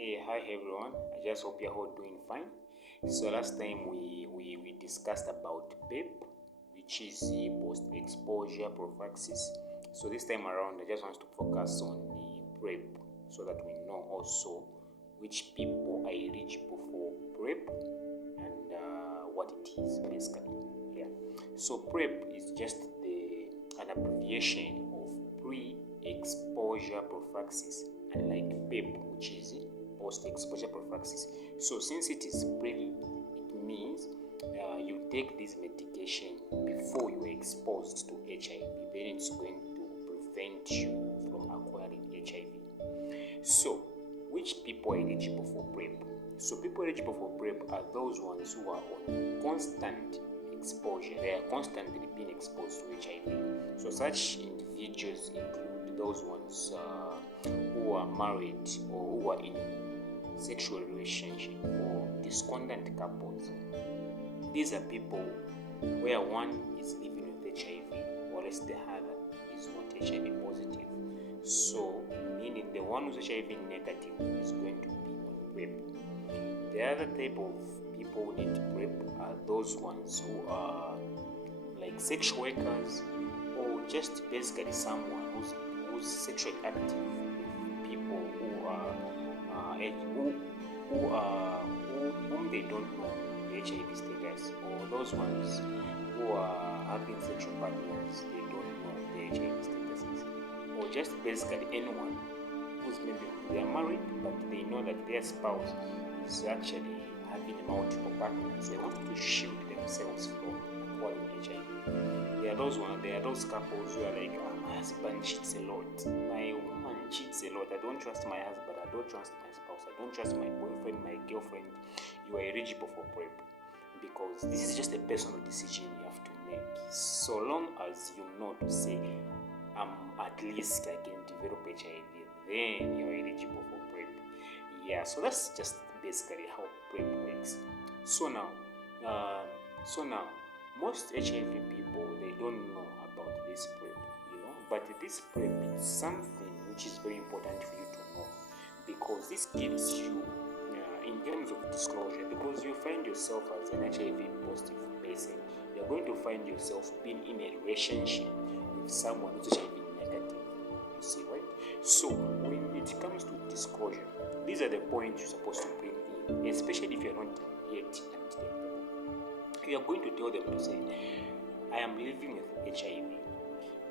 Hey, hi everyone. I just hope you're all doing fine. So last time we discussed about PrEP, which is the post-exposure prophylaxis. So this time around, I just want to focus on the PrEP so that we know also which people are eligible for PrEP and what it is basically. Yeah. So PrEP is just an abbreviation of pre-exposure prophylaxis, unlike PrEP, which is post-exposure prophylaxis. So since it is pre, it means you take this medication before you are exposed to HIV. Then it's going to prevent you from acquiring HIV. So which people are eligible for PrEP? So people eligible for PrEP are those ones who are on constant exposure. They are constantly being exposed to HIV. So such individuals include those ones who are married or who are in sexual relationship or discordant couples. These are people where one is living with HIV whereas the other is not HIV positive. So meaning the one who's HIV negative is going to be on PrEP. The other type of people who need PrEP are those ones who are like sex workers or just basically someone who's sexually active with people whom they don't know the HIV status, or those ones who are having sexual partners they don't know the HIV statuses, or just basically anyone who's maybe they are married but they know that their spouse is actually having multiple partners. They want to shield themselves from acquiring HIV. There are those couples who are like, my husband cheats a lot, my woman cheats a lot, I don't trust my husband, I don't trust my spouse, I don't trust my boyfriend, my girlfriend. You are eligible for PrEP because this is just a personal decision you have to make. So long as you know to say, at least I can develop HIV, then you are eligible for PrEP. Yeah, so that's just basically how PrEP works. So now, most HIV people, they don't know about this PrEP, but this PrEP is something which is very important for you to know, because this gives you, in terms of disclosure, because you find yourself as an HIV positive person, you're going to find yourself being in a relationship with someone who's HIV negative. You see, right? So when it comes to disclosure, these are the points you're supposed to bring in, especially if you're not yet undetectable. You are going to tell them to say, I am living with HIV,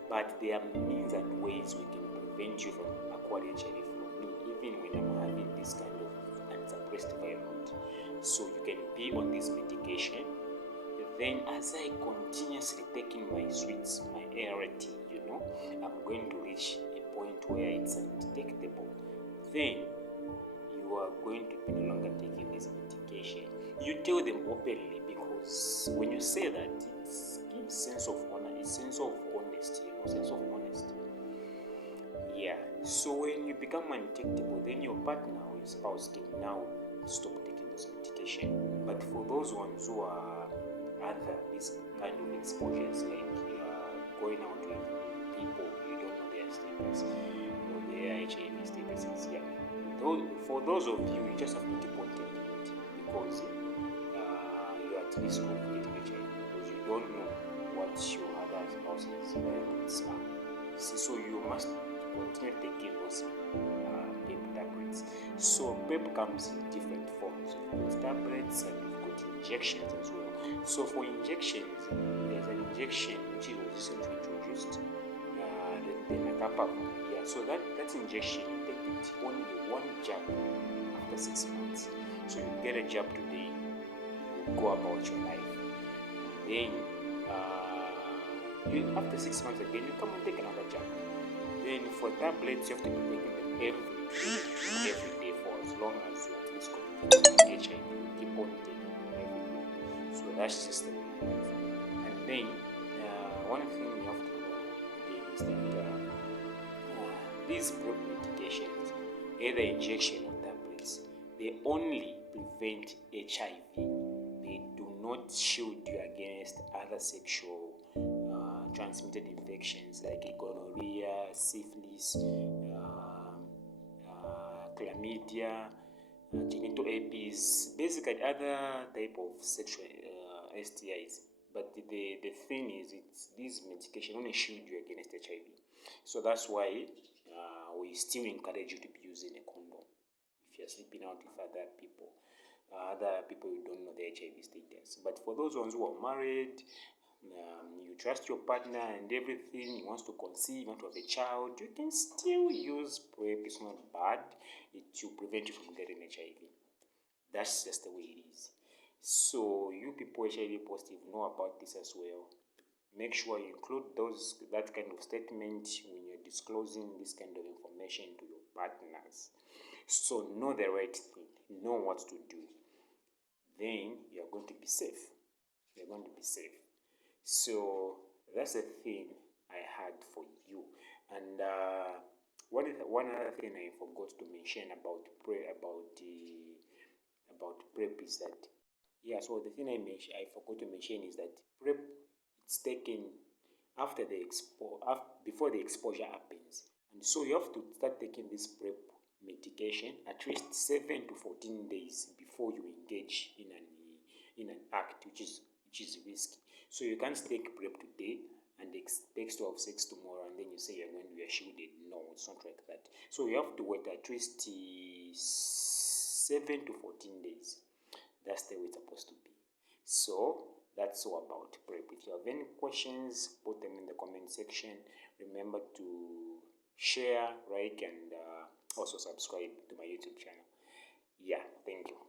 but there are means and ways we can prevent you from acquiring HIV from me, even when I'm having this kind of unsuppressed variant. So you can be on this medication. Then as I continuously taking my sweets, my ART, I'm going to reach a point where it's undetectable. Then you are going to be no longer taking this medication. You tell them openly, because when you say that, it gives sense of honor, a sense of honesty, sense of honesty. Yeah. So when you become undetectable, then your partner or your spouse can now stop taking this medication. But for those ones who are under this kind of exposures, like going out with people you don't know their status or their HIV statuses, yeah. For those of you, you just have to keep on taking it, because you're at risk of getting HIV, because you don't know what your other spouse's variants are. So you must continue taking those PrEP tablets. So PrEP comes in different forms. You've got tablets and you've got injections as well. So for injections, there's an injection which was recently introduced, the Nakapa. Yeah, so that injection, you take it only one jab after 6 months. So you get a jab today, you go about your life. Then after 6 months again, you come and take another jab. Then for tablets, you have to be taking them every day for as long as you at least continue HIV. You keep on taking them every day. So that's just the way it is. And then one thing you have to know again is that these PrEP medications, either injection or tablets, they only prevent HIV. They do not shield you against other sexual transmitted infections like gonorrhea, syphilis, chlamydia, genital herpes, basically other type of sexual STIs. But the thing is, it's this medication only shield you against HIV. So that's why we still encourage you to be using a condom if you're sleeping out with other people you don't know the HIV status. But for those ones who are married, you trust your partner and everything, you want to conceive, you want to have a child, you can still use PrEP. It's not bad. It will prevent you from getting HIV. That's just the way it is. So you people HIV positive know about this as well. Make sure you include that kind of statement when you're disclosing this kind of information to your partners. So know the right thing, know what to do. Then you're going to be safe. You're going to be safe. So that's the thing I had for you. And one other thing I forgot to mention about PrEP is that, yeah. So the thing I forgot to mention is that PrEP, it's taken after before the exposure happens, and so you have to start taking this PrEP medication at least 7 to 14 days before you engage in an act which is risky. So you can't take PrEP today and expect to have sex tomorrow and then you say you're going to be shielded. No, it's not like that. So you have to wait at least 7 to 14 days. That's the way it's supposed to be. So that's all about PrEP. If you have any questions, put them in the comment section. Remember to share, like, and also subscribe to my YouTube channel. Yeah, thank you.